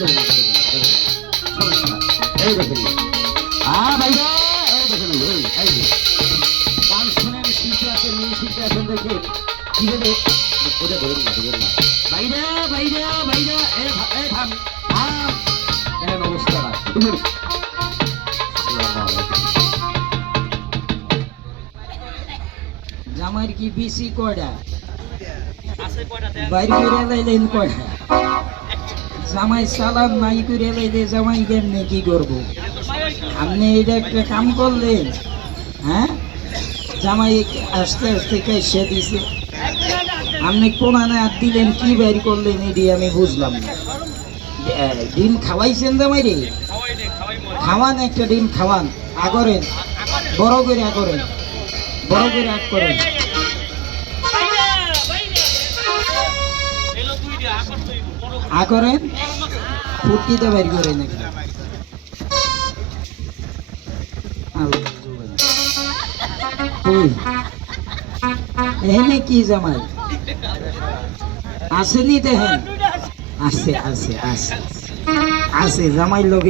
এই দেখেন ভাইরা, এই দেখেন এই যে গান শুনেন, শিল্পী আছেন, মেয়ে শিল্পী আছেন, দেখে কি দেবে ওটা ধরুন না ভাইরা ভাইরা ভাইরা এ থাম থাম এমন অবস্থা না। জামাইয়ের কি বিসি কয়টা বাইরে করে লাইলেন কয়টা? জামাই সালাম নাই করে লাইলে জামাই কেমনে কি করবো? আপনি এটা একটা কাম করলেন, হ্যাঁ? জামাই আস্তে আস্তে কেসে দিছে, আপনি কোনানে হাত দিলেন, কি বের করলেন এটি আমি বুঝলাম না। ডিম খাওয়াইছেন জামাই রে? খাওয়ান, একটা ডিম খাওয়ান, আগরেন, বড় করে আগরেন, বড় করে আগ করেন। আগরেন ফুটকিতে বের করে নাকি এখানে কি জামাই আসেনি? দেখেন আছে আছে আছে আছে জামাই লোক